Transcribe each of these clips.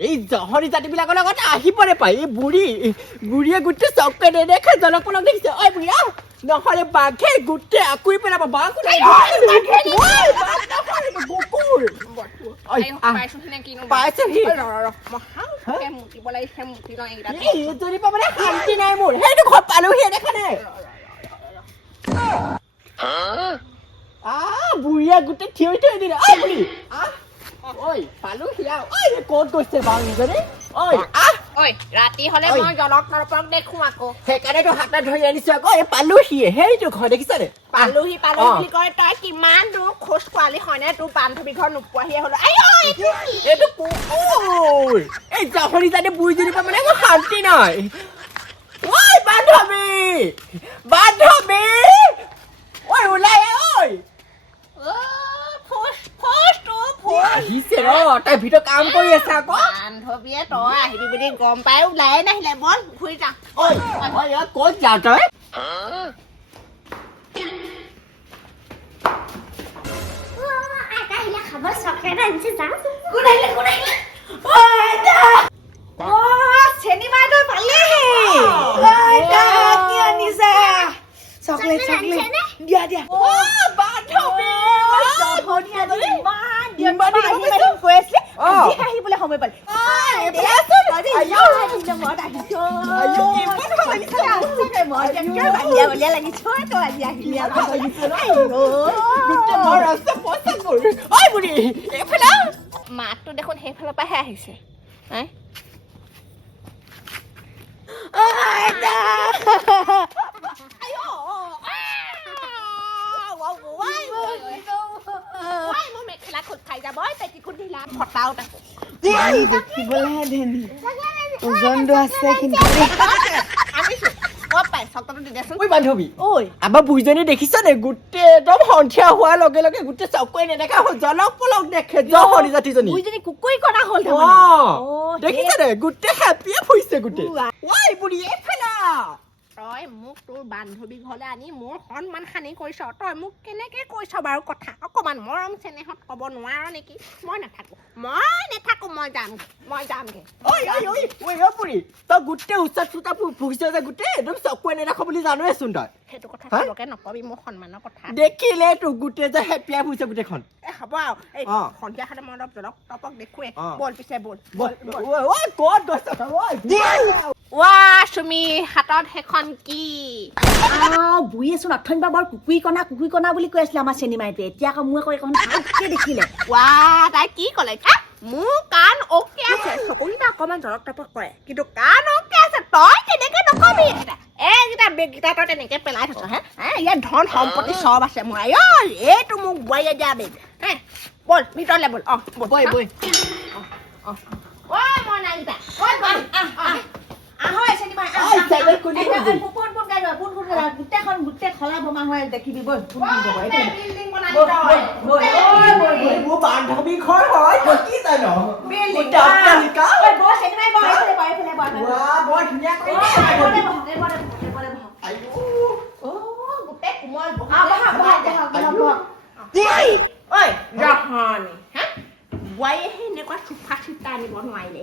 এই জহৰী জাতিবিলাকৰ লগত আহিবৰে পাই এই বুঢ়ীয়ে গোটেই চককে নেদেখে জলকলক দেখিছে ঐ বুঢ়ী নহ'লে বাঘে গোটেই আকুৰি পেলাব বাঘ শান্তি নাই মোৰ সেইটো ঘৰ পালোহি দেখা নাই বুঢ়ীয়ে গোটেই থিয় দিলে ঐ বুঢ়ী ঐ পালোহি ক'ত গৈছে বাৰু নিজৰে ঐ ৰাতি হ'লে মই জলক তৰপক দেখো আকৌ সেইকাৰণেতো হাতত ধৰি আনিছো আকৌ এই পালোহি সেইটো ঘৰ দেখিছানে পালোহি বুলি কয় তই কিমান দূৰ খোজ খোৱালি হয়নে তোৰ বান্ধৱী ঘৰ নোপোৱাহিয়ে হ'ল এইটো কুকুৰ এই জহৰী জাতি বুঢ়ীজনীৰ পৰা মানে মোৰ শান্তি নাই ঐ বান্ধৱী ঐ ওলাই ঐ আহিছে তাই ভিতৰত কাম কৰি আছে আকৌ বান্ধৱীয়ে তই আহিবি বুলি গম পাই ওলাই নাহিলে বল ঘূৰি যা ক'ত যা তই খাবৰ চকলেট আনিছে যা কোন আহিলে চেনি মাই তই পালেহি কি আনিছে চকলেট দিয়া বান্ধৱী আহিবলৈ সময় পালে মাতটো দেখোন সেইফালৰ পৰাহে আহিছে মেখেলা খোল খাই যাব পেটিকোট ঢিলা ফটাও তাকো দেখিবলৈহে ধেনি ওজনটো আছে কিন্তু বান্ধৱী আমাৰ বুঢ়ীজনী দেখিছনে গোটেই একদম সন্ধিয়া হোৱাৰ লগে লগে গোটেই চকুৱে নেদেখা হ'ল জলক পলক দেখে জহৰী জাতিজনী বুঢ়ীজনী কুকুৰি কণা হ'ল দেখিছনে গোটেই হেপিয়ে ফুৰিছে গোটেই ঐ বুঢ়ী এইফালে তই মোক তোৰ বান্ধৱী ঘৰলৈ আনি মোৰ সন্মান হানি কৰিছ তই মোক কেনেকে কৈছ বাৰু কথা অকণমান মৰম চেনেহত ক'ব নোৱাৰ নেকি মই নাথাকো মই যামগে বুঢ়ী তই গোটেই উচ্চাত চোতা ফুৰিছ যে গোটেই একদম চকুৱে নেদেখ বুলি জানোৱেচোন তই সেইটো কথা চবকে নকবি মোৰ সন্মানৰ কথা দেখিলে তোৰ গোটেই যে হেপিয়াই ফুৰিছে গোটেইখন হ'ব আৰু এই সন্ধিয়া খালে মই অলপ জলক তপক দেখুৱে বল পিছে বল ক'ত গৈছ চুমি হাতত সেইখন কি বুঢ়ীয়েচোন অথনিবা বৰ কুকুৰি কণা বুলি কৈ আছিলে আমাৰ চেনিমাইটোৱে এতিয়া আকৌ মোৰ আকৌ এইখন ভালকে দেখিলে তাই কি ক'লে মোৰ কাণ অকে আছে চকুকেইটা অকণমান জলক তপক কৰে কিন্তু কাণ অকে আছে তই তেনেকে নকবি এইকেইটা বেগকেইটা তই তেনেকে পেলাই থৈছ ইয়াত ধন সম্পত্তি চব আছে মই এইটো মোক বোৱাৰীয়ে দিয়া বেগ বল ভিতৰলৈ বল মই নাইকিটা গোটেই খলা বোমা হৈ দেখিবি বল বান্ধৱী ঘৰ হয় কি জানো বোৱাৰীয়েহে এনেকুৱা চোফা চিতা আনিব নোৱাৰিলে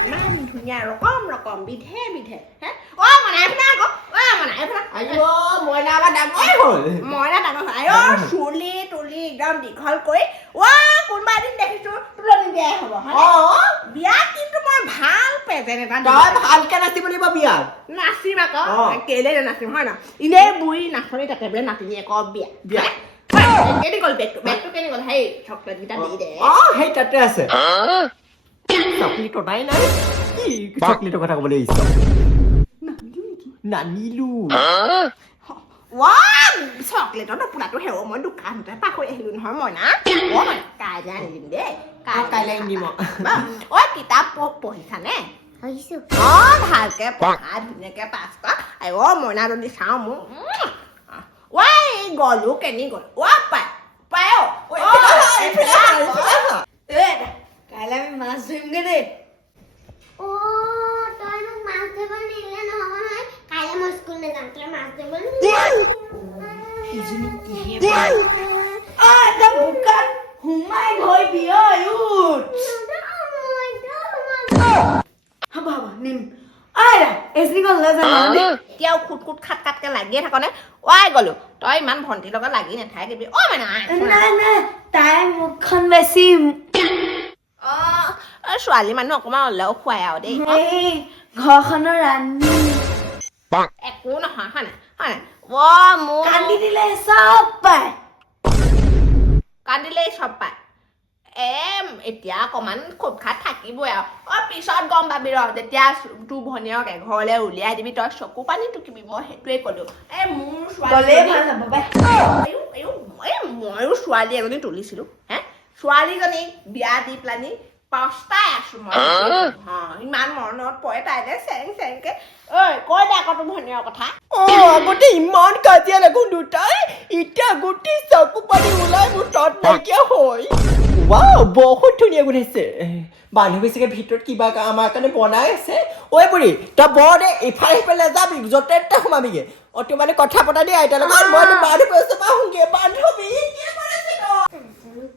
ইমান ধুনীয়া ৰকম বিধে মইনা ডাঙৰ হ'ল চুলি তুলি একদম দীঘল কৰি কোনোবা এদিন দেখিছো তুলনি বিয়াই হ'ব বিয়াত কিন্তু মই ভাল প্ৰেজেণ্ট এটা ভালকে নাচিব লাগিব বিয়াত নাচিম আকৌ কেলে নাচিম হয় ন এনেই বুঢ়ী নাচনি তাতে বোলে নাতিনি আকৌ বিয়া কেনে গ'ল বেগটো কেনে গ'ল সেই চকলেট কেইটা দি দে সেই তাতে আছে চকলেট নাই কি চকলেটৰ কথা ক'বলৈ আহিছ নানিলো চকলেটৰ টোপোলাটো হেও মই দোকানতে পাহৰি আহিলো নহয় মই না কাইলৈ আনি দিম দেই কাইলৈ আনি দিম কিতাপ পঢ়িছানে ভালকে পঢ়া ধুনীয়াকে পাছ কৰা মইনা যদি চাওঁ মোক গলো কেনি গ'ল পায় কাইলৈ আমি মাছ ধৰিমগে দেই তই মোক মাছ ধৰিব নিদিলে নহ'ব নহয় কাইলৈ মই স্কুল নাযাম তই মাছ ধৰিব সোমাই গৈ বিয় নিম আইৰা এজনীখন লৈ যাম এতিয়াও খুট খাট খাটকে লাগিয়ে থাকনে ওৱাই গ'লো তই ইমান ভণ্টিৰ লগত লাগি নাথাকিবি অ' মানে নাই তাই মুখখন বেছি ছোৱালী মানুহ অকণমান ওলাও খুৱাই আৰু দেই এই ঘৰখনৰ ৰাণী একো নহয় হয় নাই অ' মোৰ কান্দি দিলে চব পায় কান্দিলেই চব পায় এতিয়া অকণমান খুব খাত থাকিবই আৰু অ' পিছত গম পাবি ৰ যেতিয়া তোৰ ভনীয়ক এঘৰলৈ উলিয়াই দিবি তই চকু পানী টুকিবি মই সেইটোৱে ক'লো মোৰ ছোৱালী ময়ো ছোৱালী এজনী তুলিছিলোঁ ছোৱালীজনীক বিয়া দি পেলানি পস্তাই আছো মই ইমান মনত পৰে তাইলে চেংকে ঐ কৈ দে আকৌ তোৰ ভনীয়ৰ কথা আগতে ইমান কাজিয়া লাগো দুটাই এতিয়া গোটেই চকু পানী ওলাই মোৰ তত নাইকিয়া হয় বহুত ধুনীয়া গোন্ধাইছে মানুহ বেছিকে ভিতৰত কিবা আমাৰ কাৰণে বনাই আছে ঐ বুঢ়ী তই বৰ দে ইফালে সিফালে যাবি য'তে ত'তে সোমাবিগে তই মানে কথা পতা দি আইতা লগত মই মানুহ কৈছো পাহোগে বান্ধৱী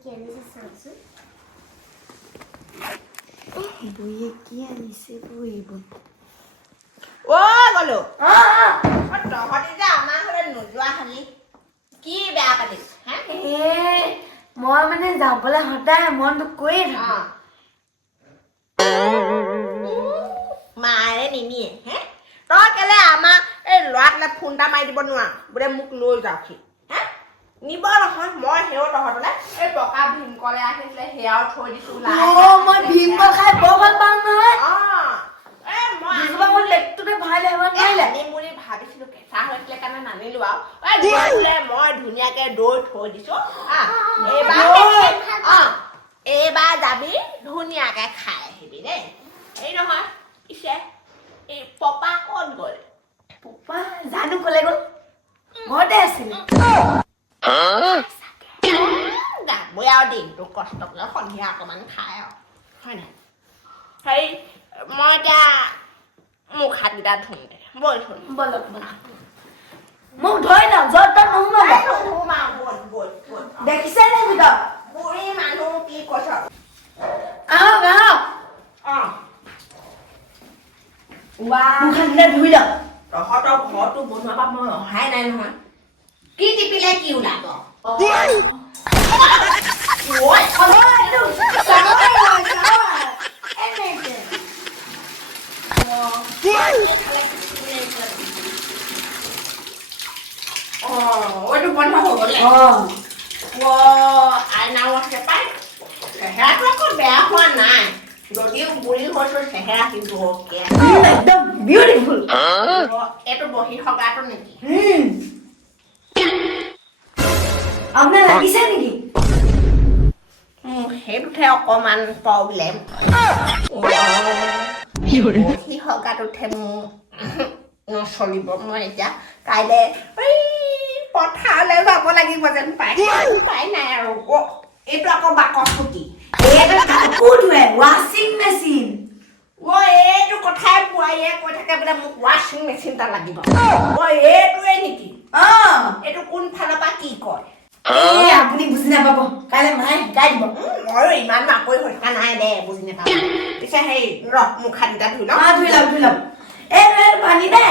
কি কৰিছে বুঢ়ীয়ে কি আনিছে বুঢ়ীবোৰ গ'লো তহঁতি যে আমাৰ ঘৰলৈ নোযোৱা হলি কি বেয়া পালি মই মানে যাবলৈ সদায় মনটো কৈয়ে থাকো মাৰে নিনিয়ে তই কেলে আমাৰ এই ল'ৰাটোলৈ ফোন এটা মাৰি দিব নোৱাৰ বোলে মোক লৈ যাওকহি নিব নহয় মই সেও তহঁতলৈ এই পকা ভীমকলে আহিছিলে সেয়াও থৈ দিছো মই ভীমকল খাই বৰ ভাল পাওঁ নহয় ভাবিছিলো কেঁচা হৈছিলে কাৰণে নানিলো আৰু মই ধুনীয়াকে দৈ থৈ দিছো এইবাৰ যাবি ধুনীয়াকে খাই আহিবি দেই এই নহয় পিছে এই পপা ক'ত গ'ল পপা জানো ক'লে গ'ল ঘৰতে আছিলে যাবই আৰু দিনটো কষ্ট কৰি সন্ধিয়া অকণমান খাই আৰু হয় নাই হেৰি মই এতিয়া মোক হাতকেইটা ধুম দে বল ধুম বলক মোক ধৰি লওক য'ত ত'ত বল দেখিছে নে ভিতৰত বুঢ়ী মানুহ কি কৈছ আহক মুখকেইটা ধুই লওক তহঁতৰ ঘৰটো বনোৱাৰ পৰা মই অহাই নাই নহয় কি টিপিলে কি ওলাব এইটো বন্ধ হৈ গ'লে আইনাও আছে পাই চেহেৰাটো আকৌ বেয়া হোৱা নাই যদিও বুঢ়ী হৈছো চেহেৰা কিন্তু একদম বিউটিফুল এইটো বহি সগাটো নেকি আপোনাৰ লাগিছে নেকি সেইটোতহে অকণমান প্ৰব্লেম বহি সগাটোতহে মোৰ নচলিব মই এতিয়া কাইলৈ পথাৰলৈ যাব লাগিব যেন পাই উপায় নাই আৰু এইটো আকৌ বাকচ ফুটি কাপোৰ ধুৱে ৱাশ্বিং মেচিন এইটো কথাই বোৱাৰীয়ে কৈ থাকে বোলে মোক ৱাশ্বিং মেচিন এটা লাগিব এইটোৱে নেকি এইটো কোনফালৰ পৰা কি কয় আপুনি বুজি নাপাব কাইলৈ মায়ে শিকাই দিব ময়ো ইমান মাকৈ হৈ থকা নাই দে বুজি নাপাব পিছে সেই মুখ হাত দুটা ধুই লওঁ ধুই লওক পানী দে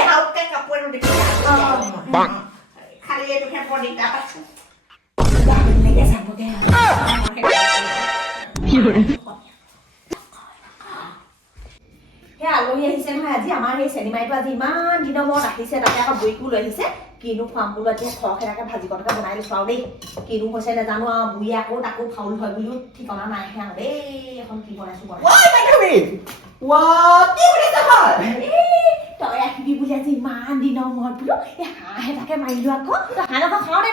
কাপোৰ খালি এইটোহে বৰ দিগদাৰ পাইছো সেই আলহী আহিছে নহয় আজি আমাৰ সেই চেনিমাইটো আজি ইমান দিনৰ মূৰত আহিছে তাতে আকৌ বুঢ়ীকো লৈ আহিছে কিনো খুৱাম বোলো আজি খৰখেৰাকে ভাজি কটাকে বনাই লৈছো আৰু দেই কিনো হৈছে নাজানো আৰু বুঢ়ী আকৌ তাকো ফাউল হয় বুলিও ঠিকনা নাই আৰু দেই এখন কি বনাইছো তই আহিবি বুলি আজি ইমান দিনৰ মূৰত বোলো এই হাঁহ এটাকে মাৰিলো আকৌ তই হাঁহ মাংস খাৱ নে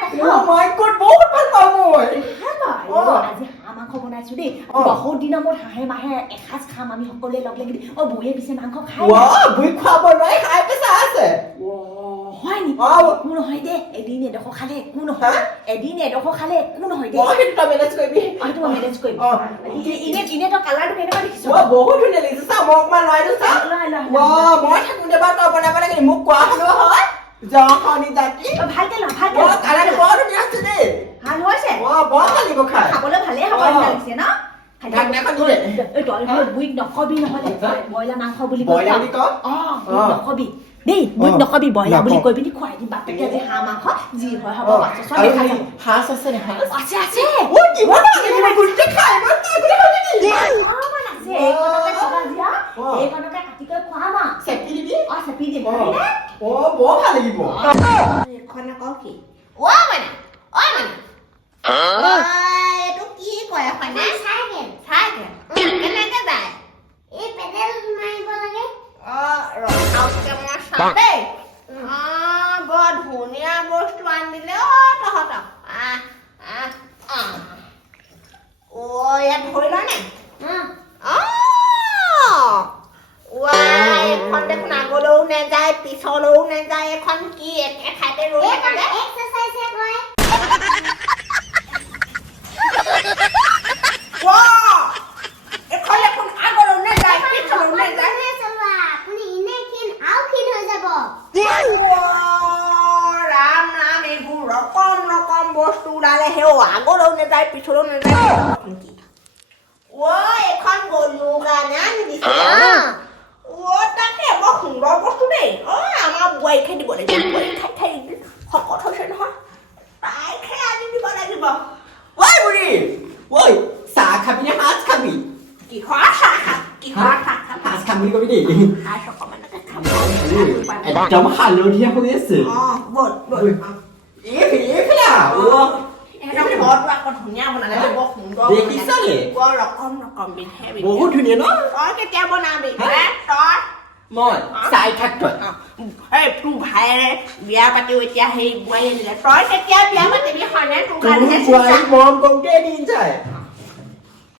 বহুত ভাল পাওঁ মই আজি হাঁহ মাংস বনাইছো দেই বহুত দিনৰ মূৰত হাঁহে মাহে এসাঁজ খাম আমি সকলোৱে লগ লাগি অ বুঢ়ীয়ে পিছে মাংস খাই বুঢ়ী খুৱাব নোৱাৰি খাই পেছা আছে হয় নেকি একো নহয় দে এদিন এডোখৰ খালে একো নহয় এদিন এডোখৰ খালে একো নহয় দে সেইটো মেনেজ কৰিবি সেইটো মই মেনেজ কৰিম ইনে তই কালাৰটো কেনেকুৱা দেখিছ বহুত ধুনীয়া লাগিছে চা মই অকমান লৰাই দিওঁ চা মই থাকোঁতে বাৰু তই বনাব লাগে মোক কোৱা হ'লেও হয় জহনি জাতি ভালকে ল কালাৰটো বৰ ধুনীয়া আছে দেই ভাল হৈছে বৰ ভাল লাগিব খাই খাবলৈ ভালেই হ'ব লাগিছে ন থাক না এখন দিলে এই তই বুইক নকবি নহ'লে ব্ৰইলাৰ মাংস বুলি ব্ৰইলাৰ বুলি কওঁ বুইক নকবি দেই বুইক নকবি ব্ৰইলাৰ বুলি কৈ পিনি খুৱাই দিম বাপেকে আজি হাঁহ মাংস যি হয় হ'ব বাচ্চা চব আৰু খাই হেৰি হাঁচ আছে নে হাঁচ আছে আছে ও কি বড় গুটিতে খাই মই তাকে হয় নেকি অমান আছে এইকণকে চবা দিয়া এইকণকে কাটি কৰি খুৱাম চেপি দিবি চেপি দিম বৰ ভাল লাগিব এখন আকৌ কি অ' মানে এইটো কি কয় এখনে চাইকেল কেনেকে যায় এই পেডেল মাৰিব লাগে ৰখাওকে মই চাওঁ দেই বৰ ধুনীয়া বস্তু আনিলে তহঁতক ইয়াত ধৰি ল নে এইখন দেখোন আগলৈও নাযায় পিছলৈও নাযায় এখন কি একে ঠাইতে ৰৈ থাকে এক্সাৰচাইজ কৰে এখন দেখোন আগলৈও নাযায় পিছলৈও নাযায় আপুনি ইনে ক্ষীণ আৰু ক্ষীণ হৈ যাব ৰাম ৰাম এইবোৰ ৰকম বস্তু ওলালে সেও আগলৈও নাযায় পিছলৈও নাযায় এখন গলু গানে আনি দিছে তাকে বৰ সুন্দৰ বস্তু দেই আমাৰ বোৱাৰীক খাই দিব লাগিব বোৱাৰী খাই শকত হৈছে নহয় তাই খাই আনি দিব লাগিব ঐ বুঢ়ী ঐ চাহ খাবি নে মাছ খাবি কিহৰ চাহ খাম মাছ খাম বুলি কবি দেই সাজ অকণমানকে খাম একদম হালধীয়া হৈ আছে বল এইফালে এহেঁতৰ ঘৰটো আকৌ ধুনীয়া বনালে বৰ সুন্দৰ দেখিছানে বৰ ৰকম বিধে বহুত ধুনীয়া ন তই কেতিয়া বনাবি তই মই চাই থাক তই এই তোৰ ভাইৰে বিয়া পাতিও এতিয়া সেই বোৱাৰী আনিলে তই কেতিয়া বিয়া পাতিবি হয়নে তোৰ তোৰ বোৱাৰীক মৰম কৰোঁতে দিন যায়